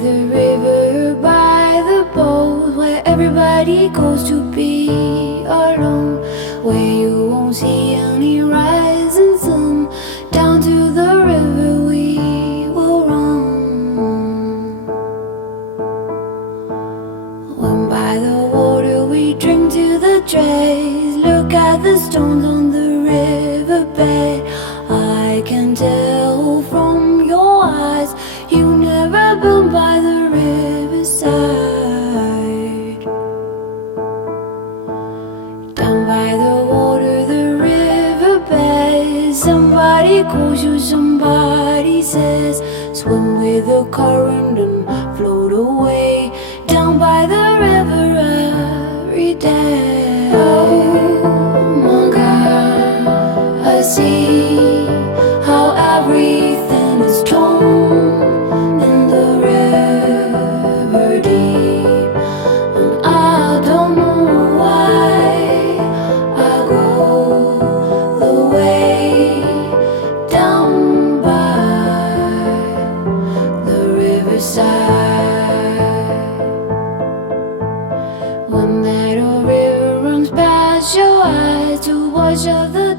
the river, by the boat, where everybody goes to be alone, where you won't see any rising sun. Down to the river we will run. When by the water we drink to the dregs, look at the stones on the riverbed. I can tell from your eyes you never been by the riverside. Down by the water, the riverbed, somebody calls you, somebody says, swim with the current and float away. Down by the river every day. Oh my God, I see how everything is torn in the river deep, and I don't know why I go the way down by the riverside. When that old river runs past your eyes to wash out the